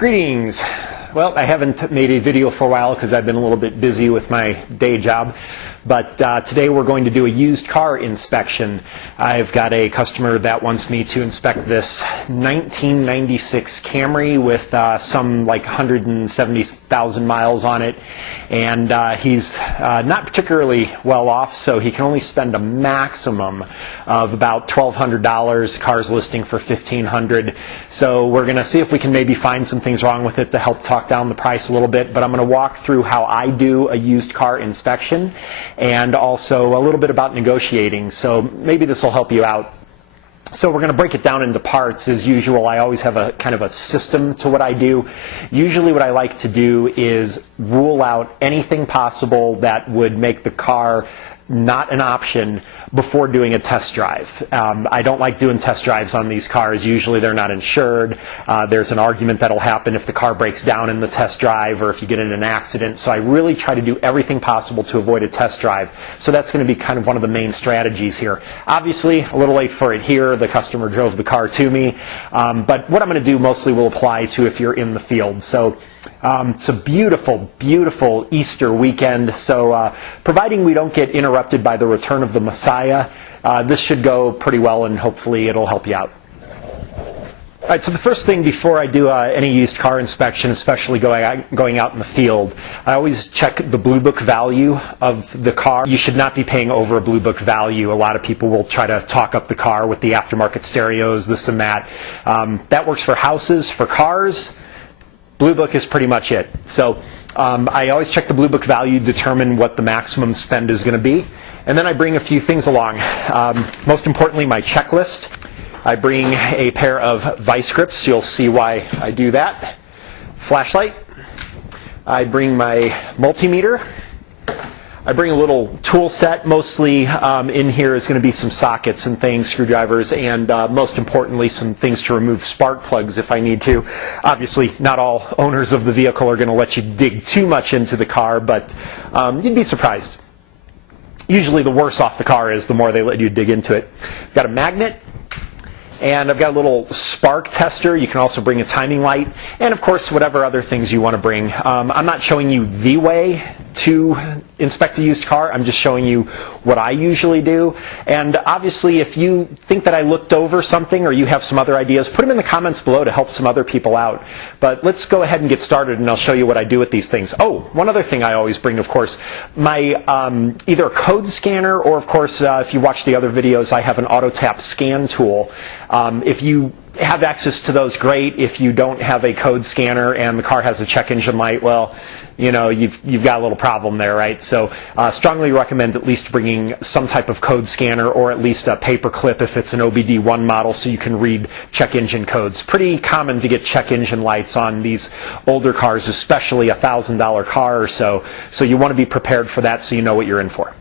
Greetings. Well, I haven't made a video for a while because I've been a little bit busy with my day job. But today we're going to do a used car inspection. I've got a customer that wants me to inspect this 1996 Camry with some like 170,000 miles on it. And he's not particularly well off, so he can only spend a maximum of about $1,200. Car's listing for $1,500. So we're going to see if we can maybe find some things wrong with it to help talk down the price a little bit. But I'm going to walk through how I do a used car inspection, and also a little bit about negotiating. So maybe this will help you out. So we're going to break it down into parts. As usual, I always have a kind of a system to what I do. Usually what I like to do is rule out anything possible that would make the car not an option before doing a test drive. I don't like doing test drives on these cars. Usually they're not insured. There's an argument that'll happen if the car breaks down in the test drive or if you get in an accident. So I really try to do everything possible to avoid a test drive. So that's going to be kind of one of the main strategies here. Obviously, a little late for it here. The customer drove the car to me. But what I'm going to do mostly will apply to if you're in the field. So it's a beautiful, beautiful Easter weekend. So providing we don't get interrupted by the return of the Messiah, this should go pretty well, and hopefully it'll help you out. All right, so the first thing before I do any used car inspection, especially going out in the field, I always check the Blue Book value of the car. You should not be paying over a Blue Book value. A lot of people will try to talk up the car with the aftermarket stereos, this and that. That works for houses. For cars, Blue Book is pretty much it. So I always check the Blue Book value, determine what the maximum spend is going to be, and then I bring a few things along. Most importantly, my checklist. I bring a pair of vice grips. You'll see why I do that. Flashlight. I bring my multimeter. I bring a little tool set. Mostly in here is going to be some sockets and things, screwdrivers, and most importantly some things to remove spark plugs if I need to. Obviously not all owners of the vehicle are going to let you dig too much into the car, but you'd be surprised. Usually the worse off the car is, the more they let you dig into it. I've got a magnet. And I've got a little spark tester. You can also bring a timing light. And of course, whatever other things you want to bring. I'm not showing you the way to inspect a used car. I'm just showing you what I usually do. And obviously, if you think that I looked over something or you have some other ideas, put them in the comments below to help some other people out. But let's go ahead and get started, and I'll show you what I do with these things. Oh, one other thing I always bring, of course, my either a code scanner, or of course, if you watch the other videos, I have an auto tap scan tool. If you have access to those, great. If you don't have a code scanner and the car has a check engine light, well, you know, you've got a little problem there, right? So strongly recommend at least bringing some type of code scanner, or at least a paper clip if it's an OBD1 model, so you can read check engine codes. Pretty common to get check engine lights on these older cars, especially a $1,000 car or so. So you want to be prepared for that so you know what you're in for.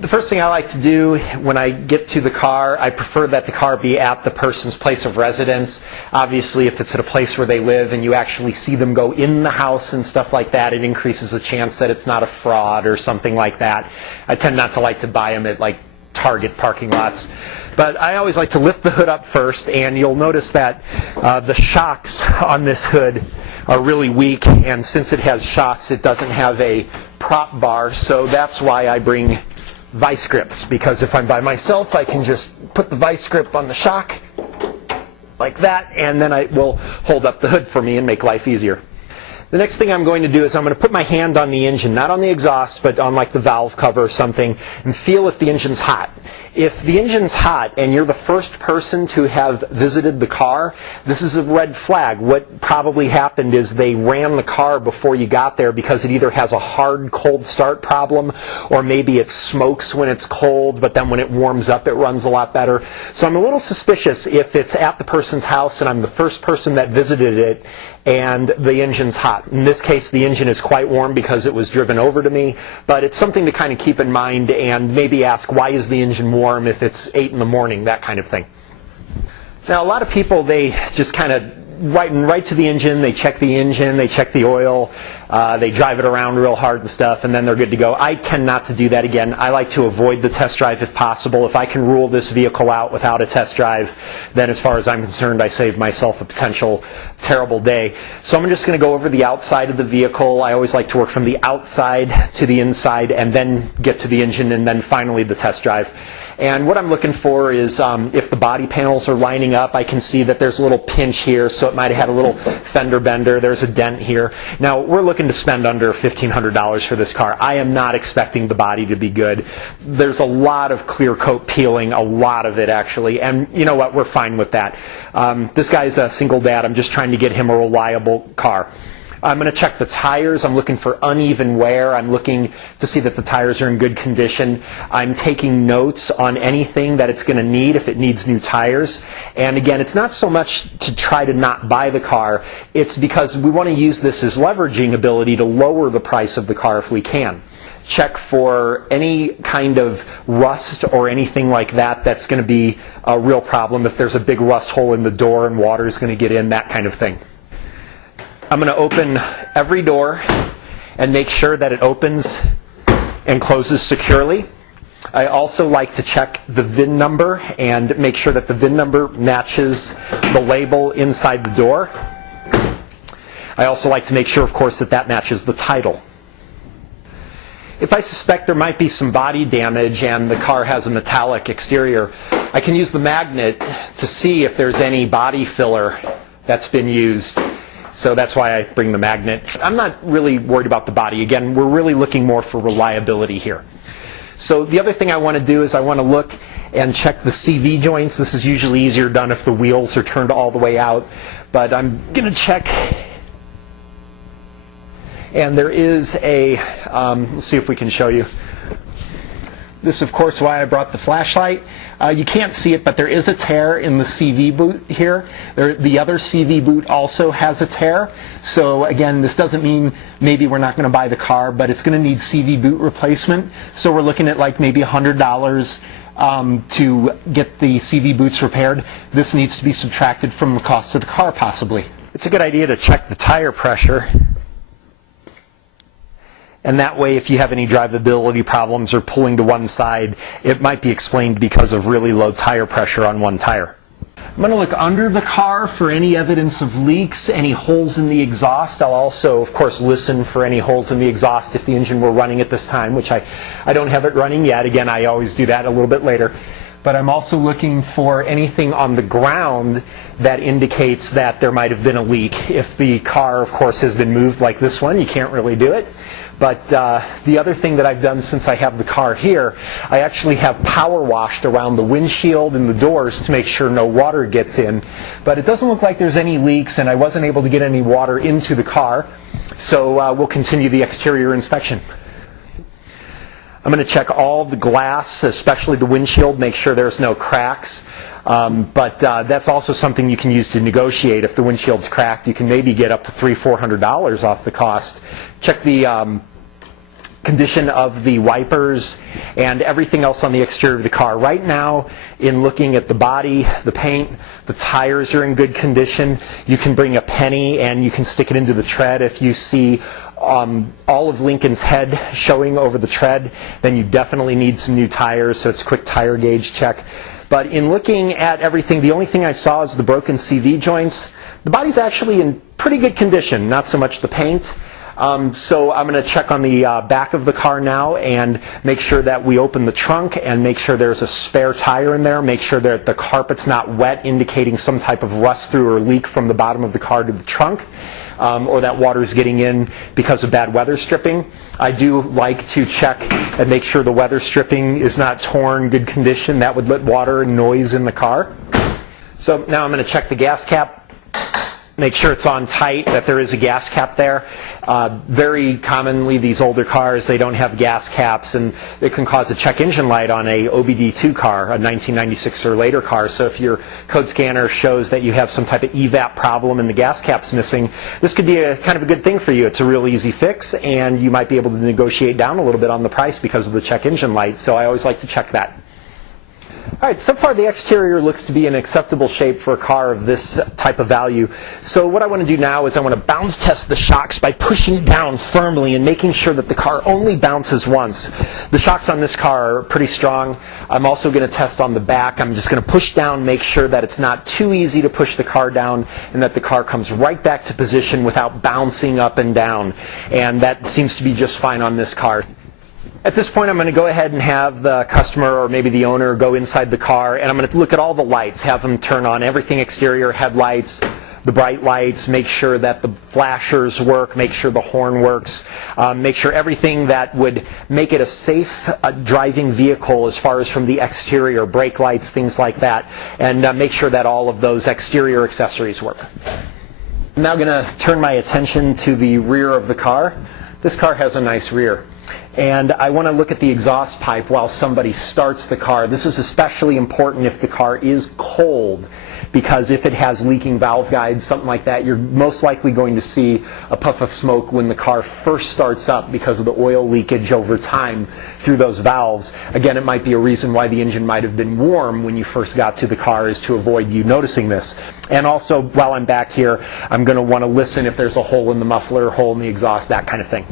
The first thing I like to do when I get to the car, I prefer that the car be at the person's place of residence. Obviously, if it's at a place where they live and you actually see them go in the house and stuff like that, it increases the chance that it's not a fraud or something like that. I tend not to like to buy them at like Target parking lots. But I always like to lift the hood up first, and you'll notice that the shocks on this hood are really weak, and since it has shocks, it doesn't have a prop bar, so that's why I bring vice grips, because if I'm by myself, I can just put the vice grip on the shock like that, and then it will hold up the hood for me and make life easier. The next thing I'm going to do is I'm going to put my hand on the engine, not on the exhaust, but on like the valve cover or something, and feel if the engine's hot. If the engine's hot and you're the first person to have visited the car, this is a red flag. What probably happened is they ran the car before you got there because it either has a hard cold start problem, or maybe it smokes when it's cold, but then when it warms up it runs a lot better. So I'm a little suspicious if it's at the person's house and I'm the first person that visited it and the engine's hot. In this case, the engine is quite warm because it was driven over to me, but it's something to kind of keep in mind, and maybe ask, why is the engine warm if it's 8 in the morning, that kind of thing. Now, a lot of people, they just kind of right to the engine. They check the engine, they check the oil, they drive it around real hard and stuff, and then they're good to go. I tend not to do that again. I like to avoid the test drive if possible. If I can rule this vehicle out without a test drive, then as far as I'm concerned, I save myself a potential terrible day. So I'm just going to go over the outside of the vehicle. I always like to work from the outside to the inside and then get to the engine and then finally the test drive. And what I'm looking for is if the body panels are lining up, I can see that there's a little pinch here, so it might have had a little fender bender. There's a dent here. Now, we're looking to spend under $1,500 for this car. I am not expecting the body to be good. There's a lot of clear coat peeling, a lot of it actually, and you know what, we're fine with that. This guy's a single dad. I'm just trying to get him a reliable car. I'm going to check the tires. I'm looking for uneven wear. I'm looking to see that the tires are in good condition. I'm taking notes on anything that it's going to need if it needs new tires. And again, it's not so much to try to not buy the car. It's because we want to use this as leveraging ability to lower the price of the car if we can. Check for any kind of rust or anything like that that's going to be a real problem. If there's a big rust hole in the door and water is going to get in, that kind of thing. I'm going to open every door and make sure that it opens and closes securely. I also like to check the VIN number and make sure that the VIN number matches the label inside the door. I also like to make sure, of course, that that matches the title. If I suspect there might be some body damage and the car has a metallic exterior, I can use the magnet to see if there's any body filler that's been used. So that's why I bring the magnet. I'm not really worried about the body. Again, we're really looking more for reliability here. So the other thing I want to do is I want to look and check the CV joints. This is usually easier done if the wheels are turned all the way out. But I'm going to check. And there is a, let's see if we can show you. This, of course, why I brought the flashlight. You can't see it, but there is a tear in the CV boot here. The other CV boot also has a tear. So again, this doesn't mean maybe we're not going to buy the car, but it's going to need CV boot replacement. So we're looking at like maybe $100 to get the CV boots repaired. This needs to be subtracted from the cost of the car, possibly. It's a good idea to check the tire pressure. And that way, if you have any drivability problems or pulling to one side, it might be explained because of really low tire pressure on one tire. I'm going to look under the car for any evidence of leaks, any holes in the exhaust. I'll also, of course, listen for any holes in the exhaust if the engine were running at this time, which I don't have it running yet. Again, I always do that a little bit later. But I'm also looking for anything on the ground that indicates that there might have been a leak. If the car, of course, has been moved like this one, you can't really do it. But the other thing that I've done since I have the car here, I actually have power washed around the windshield and the doors to make sure no water gets in. But it doesn't look like there's any leaks, and I wasn't able to get any water into the car. So we'll continue the exterior inspection. I'm going to check all the glass, especially the windshield, make sure there's no cracks. But that's also something you can use to negotiate. If the windshield's cracked, you can maybe get up to $300-400 off the cost. Check the condition of the wipers and everything else on the exterior of the car. Right now, in looking at the body, the paint, the tires are in good condition. You can bring a penny and you can stick it into the tread. If you see all of Lincoln's head showing over the tread, then you definitely need some new tires, so it's a quick tire gauge check. But in looking at everything, the only thing I saw is the broken CV joints. The body's actually in pretty good condition, not so much the paint. So I'm going to check on the back of the car now and make sure that we open the trunk and make sure there's a spare tire in there. Make sure that the carpet's not wet, indicating some type of rust through or leak from the bottom of the car to the trunk. Or that water's getting in because of bad weather stripping. I do like to check and make sure the weather stripping is not torn, good condition. That would let water and noise in the car. So now I'm going to check the gas cap. Make sure it's on tight, that there is a gas cap there. Very commonly, these older cars, they don't have gas caps, and it can cause a check engine light on a OBD2 car, a 1996 or later car. So if your code scanner shows that you have some type of evap problem and the gas cap's missing, this could be a kind of a good thing for you. It's a real easy fix, and you might be able to negotiate down a little bit on the price because of the check engine light. So I always like to check that. All right, so far the exterior looks to be an acceptable shape for a car of this type of value. So what I want to do now is I want to bounce test the shocks by pushing it down firmly and making sure that the car only bounces once. The shocks on this car are pretty strong. I'm also going to test on the back. I'm just going to push down, make sure that it's not too easy to push the car down and that the car comes right back to position without bouncing up and down. And that seems to be just fine on this car. At this point, I'm going to go ahead and have the customer or maybe the owner go inside the car, and I'm going to look at all the lights, have them turn on everything exterior, headlights, the bright lights, make sure that the flashers work, make sure the horn works, make sure everything that would make it a safe driving vehicle as far as from the exterior, brake lights, things like that, and make sure that all of those exterior accessories work. I'm now going to turn my attention to the rear of the car. This car has a nice rear. And I want to look at the exhaust pipe while somebody starts the car. This is especially important if the car is cold, because if it has leaking valve guides, something like that, you're most likely going to see a puff of smoke when the car first starts up because of the oil leakage over time through those valves. Again, it might be a reason why the engine might have been warm when you first got to the car, is to avoid you noticing this. And also, while I'm back here, I'm going to want to listen if there's a hole in the muffler, hole in the exhaust, that kind of thing.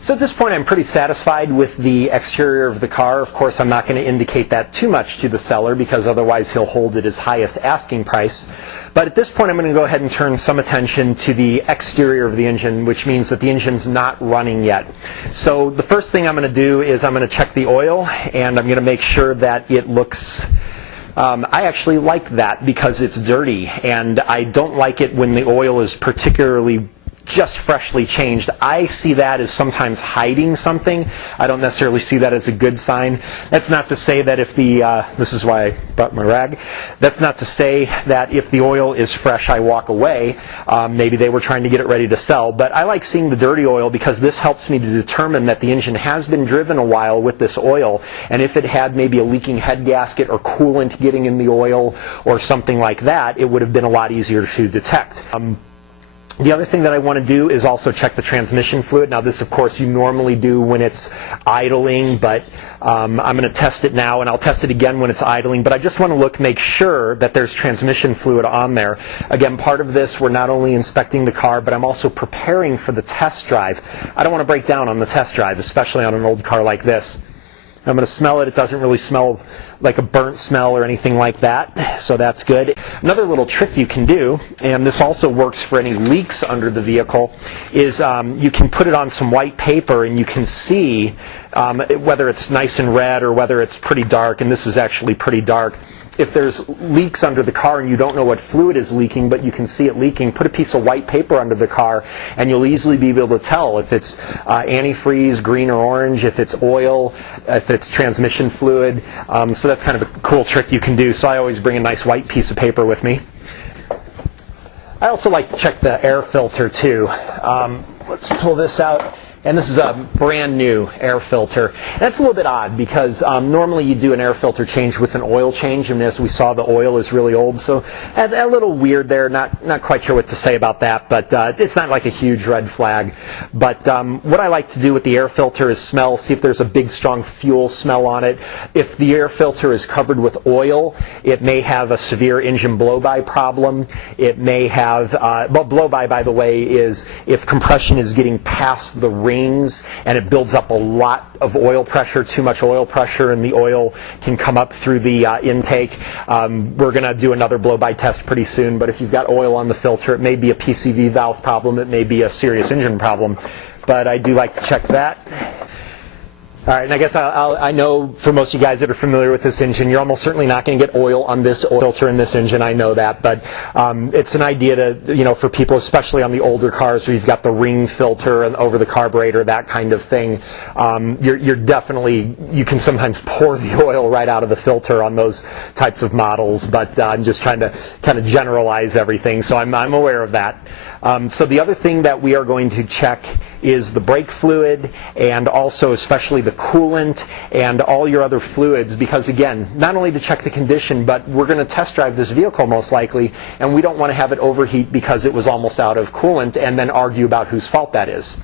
So at this point, I'm pretty satisfied with the exterior of the car. Of course, I'm not going to indicate that too much to the seller, because otherwise he'll hold it as highest asking price. But at this point, I'm going to go ahead and turn some attention to the exterior of the engine, which means that the engine's not running yet. So the first thing I'm going to do is I'm going to check the oil, and I'm going to make sure that it looks... I actually like that because it's dirty, and I don't like it when the oil is particularly just freshly changed. I see that as sometimes hiding something. I don't necessarily see that as a good sign. That's not to say that if the, this is why I brought my rag, that's not to say that if the oil is fresh I walk away. Maybe they were trying to get it ready to sell, but I like seeing the dirty oil because this helps me to determine that the engine has been driven a while with this oil, and if it had maybe a leaking head gasket or coolant getting in the oil or something like that, it would have been a lot easier to detect. The other thing that I want to do is also check the transmission fluid. Now this, of course, you normally do when it's idling, but I'm going to test it now, and I'll test it again when it's idling. But I just want to make sure that there's transmission fluid on there. Again, part of this, we're not only inspecting the car, but I'm also preparing for the test drive. I don't want to break down on the test drive, especially on an old car like this. I'm going to smell it. It doesn't really smell like a burnt smell or anything like that, so that's good. Another little trick you can do, and this also works for any leaks under the vehicle, is you can put it on some white paper and you can see whether it's nice and red or whether it's pretty dark, and this is actually pretty dark. If there's leaks under the car and you don't know what fluid is leaking, but you can see it leaking, put a piece of white paper under the car and you'll easily be able to tell if it's antifreeze, green or orange, if it's oil, if it's transmission fluid. So that's kind of a cool trick you can do. So I always bring a nice white piece of paper with me. I also like to check the air filter too. Let's pull this out. And this is a brand new air filter. And that's a little bit odd because normally you do an air filter change with an oil change, and as we saw, the oil is really old, so a little weird there. Not quite sure what to say about that, but it's not like a huge red flag. But what I like to do with the air filter is smell, see if there's a big strong fuel smell on it. If the air filter is covered with oil, it may have a severe engine blow-by problem. It may have, well, blow-by, by the way, is if compression is getting past the rings and it builds up a lot of oil pressure, too much oil pressure, and the oil can come up through the intake. We're going to do another blow-by test pretty soon, but if you've got oil on the filter, it may be a PCV valve problem, it may be a serious engine problem, but I do like to check that. All right, and I guess I know for most of you guys that are familiar with this engine, you're almost certainly not going to get oil on this oil filter in this engine. I know that, but it's an idea to, you know, for people, especially on the older cars where you've got the ring filter and over the carburetor, that kind of thing. You're definitely, you can sometimes pour the oil right out of the filter on those types of models, but I'm just trying to kind of generalize everything, so I'm aware of that. So the other thing that we are going to check is the brake fluid, and also especially the coolant and all your other fluids, because again, not only to check the condition, but we're going to test drive this vehicle most likely, and we don't want to have it overheat because it was almost out of coolant and then argue about whose fault that is.